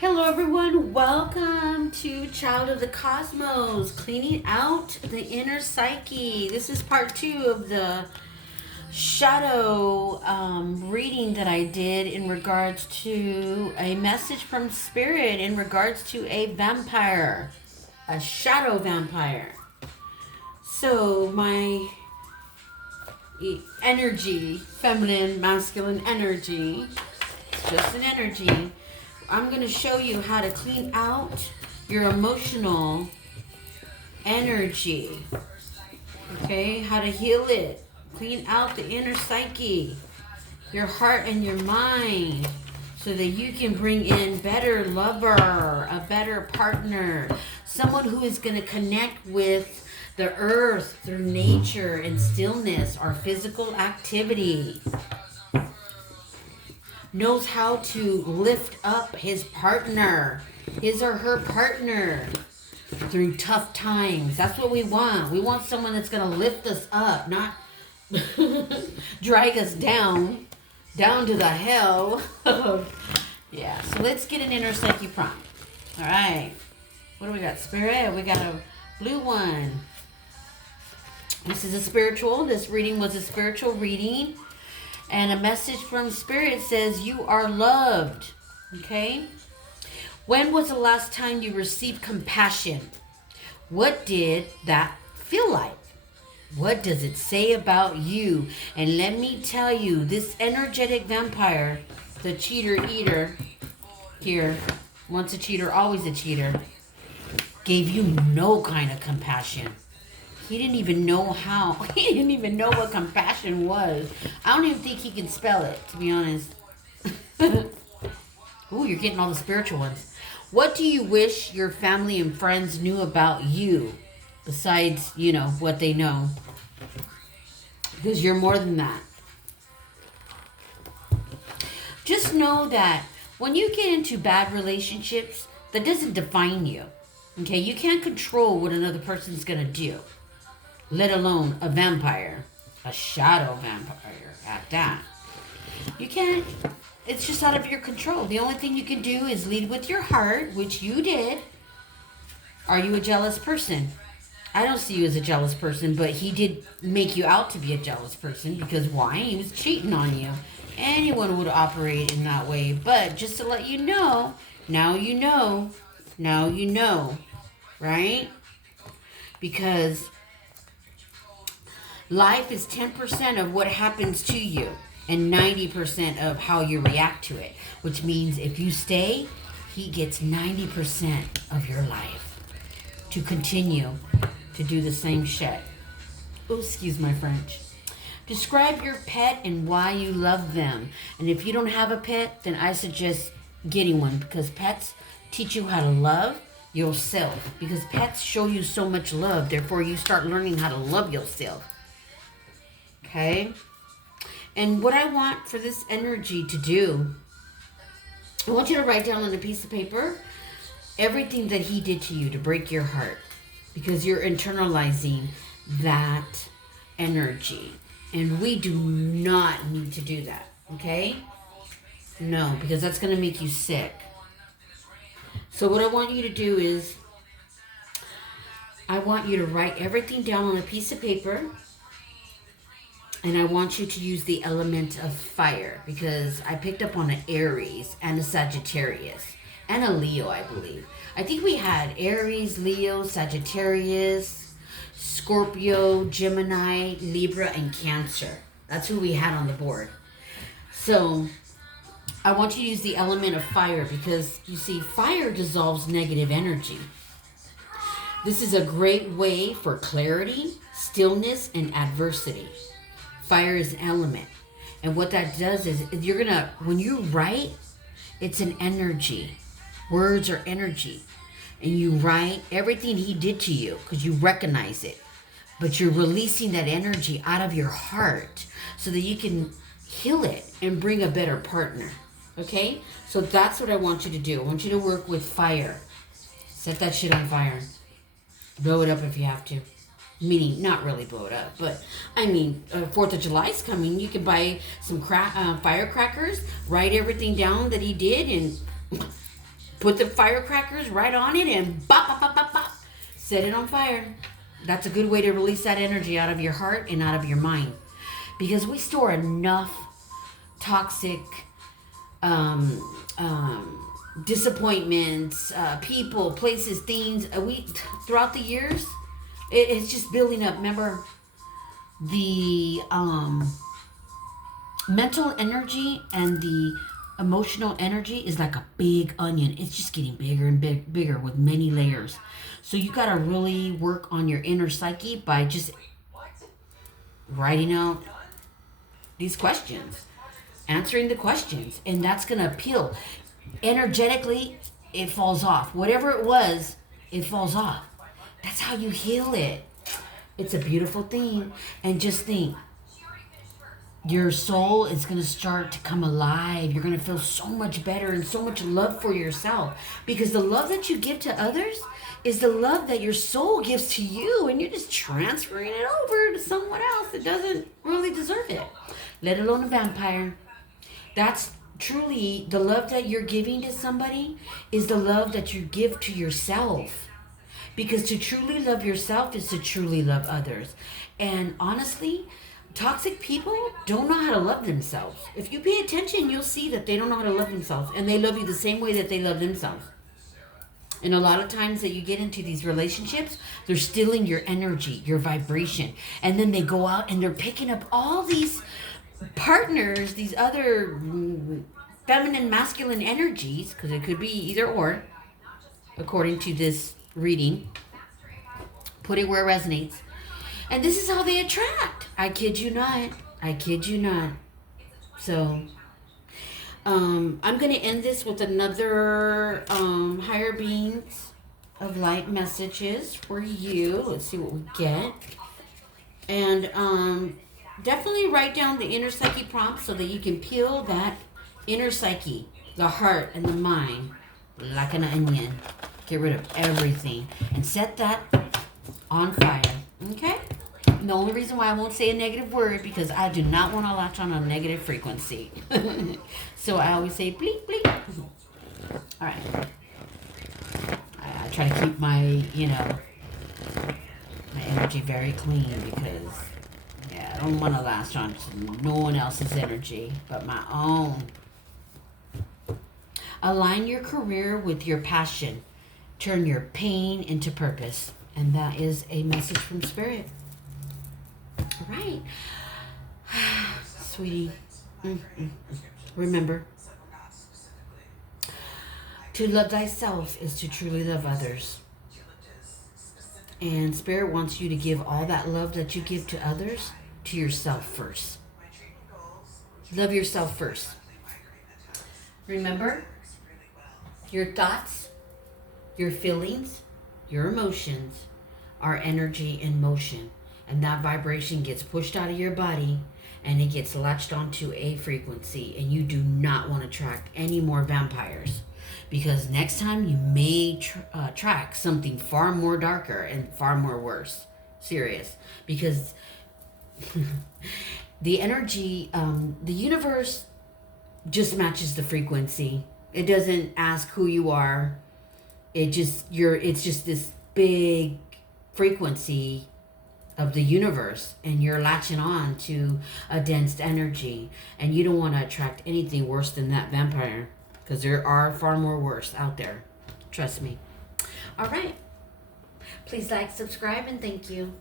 Hello everyone, welcome to Child of the Cosmos, cleaning out the inner psyche. This is part 2 of the shadow reading that I did in regards to a message from spirit in regards to a vampire, a shadow vampire. So my energy, feminine, masculine energy, it's just an energy. I'm going to show you how to clean out your emotional energy. Okay? How to heal it. Clean out the inner psyche, your heart and your mind, so that you can bring in better lover, a better partner, someone who is going to connect with the earth through nature and stillness or physical activity. Knows how to lift up his partner, his or her partner, through tough times. That's what we want. We want someone that's going to lift us up, not drag us down to the hell. Yeah, so let's get an inner psyche prompt. All right. What do we got? Spirit. We got a blue one. This is a spiritual. This reading was a spiritual reading. And a message from Spirit says, you are loved. Okay? When was the last time you received compassion? What did that feel like? What does it say about you? And let me tell you, this energetic vampire, the cheater eater, here, once a cheater, always a cheater, gave you no kind of compassion. He didn't even know how. He didn't even know what compassion was. I don't even think he can spell it, to be honest. Ooh, you're getting all the spiritual ones. What do you wish your family and friends knew about you? Besides, what they know. Because you're more than that. Just know that when you get into bad relationships, that doesn't define you. Okay? You can't control what another person's going to do. Let alone a vampire, a shadow vampire at that. You can't, it's just out of your control. The only thing you can do is lead with your heart, which you did. Are you a jealous person? I don't see you as a jealous person, but he did make you out to be a jealous person because why? He was cheating on you. Anyone would operate in that way, but just to let you know, now you know, right? Because life is 10% of what happens to you and 90% of how you react to it. Which means if you stay, he gets 90% of your life to continue to do the same shit. Oh, excuse my French. Describe your pet and why you love them. And if you don't have a pet, then I suggest getting one because pets teach you how to love yourself. Because pets show you so much love. Therefore, you start learning how to love yourself. Okay? And what I want for this energy to do, I want you to write down on a piece of paper everything that he did to you to break your heart. Because you're internalizing that energy. And we do not need to do that. Okay? No, because that's going to make you sick. So what I want you to do is, I want you to write everything down on a piece of paper. And I want you to use the element of fire because I picked up on an Aries and a Sagittarius and a Leo, I believe. I think we had Aries, Leo, Sagittarius, Scorpio, Gemini, Libra, and Cancer. That's who we had on the board. So I want you to use the element of fire because, you see, fire dissolves negative energy. This is a great way for clarity, stillness, and adversity. Fire is an element. And what that does is when you write, it's an energy. Words are energy. And you write everything he did to you because you recognize it. But you're releasing that energy out of your heart so that you can heal it and bring a better partner. Okay? So that's what I want you to do. I want you to work with fire. Set that shit on fire. Blow it up if you have to. Meaning, not really blow it up, but, 4th of July is coming. You can buy some firecrackers, write everything down that he did, and Put the firecrackers right on it and bop, bop, bop, bop, bop. Set it on fire. That's a good way to release that energy out of your heart and out of your mind. Because we store enough toxic disappointments, people, places, things. We throughout the years, it's just building up. Remember, the mental energy and the emotional energy is like a big onion. It's just getting bigger and bigger with many layers. So you got to really work on your inner psyche by just writing out these questions, answering the questions, and that's going to appeal. Energetically, it falls off. Whatever it was, it falls off. That's how you heal it. It's a beautiful thing. And just think, your soul is going to start to come alive. You're going to feel so much better and so much love for yourself. Because the love that you give to others is the love that your soul gives to you. And you're just transferring it over to someone else that doesn't really deserve it. Let alone a vampire. That's truly the love that you're giving to somebody is the love that you give to yourself. Because to truly love yourself is to truly love others. And honestly, toxic people don't know how to love themselves. If you pay attention, you'll see that they don't know how to love themselves. And they love you the same way that they love themselves. And a lot of times that you get into these relationships, they're stealing your energy, your vibration. And then they go out and they're picking up all these partners, these other feminine, masculine energies, because it could be either or, according to this reading. Put it where it resonates. And this is how they attract. I kid you not. I kid you not. So, I'm going to end this with another higher beings of light messages for you. Let's see what we get. And definitely write down the inner psyche prompts so that you can peel that inner psyche, the heart and the mind, like an onion. Get rid of everything and set that on fire. Okay? And the only reason why I won't say a negative word because I do not want to latch on a negative frequency. So I always say bleep, bleep. All right. I try to keep my, my energy very clean because, I don't want to latch on to no one else's energy but my own. Align your career with your passion. Turn your pain into purpose. And that is a message from Spirit. All right. Sweetie. Remember, to love thyself is to truly love others. And Spirit wants you to give all that love that you give to others to yourself first. Love yourself first. Remember, your thoughts, your feelings, your emotions are energy in motion. And that vibration gets pushed out of your body and it gets latched onto a frequency. And you do not want to attract any more vampires. Because next time you may attract something far more darker and far more worse. Serious. Because the energy, the universe just matches the frequency. It doesn't ask who you are. It's just this big frequency of the universe, and you're latching on to a dense energy, and you don't want to attract anything worse than that vampire, because there are far more worse out there. Trust me. All right. Please like, subscribe, and thank you.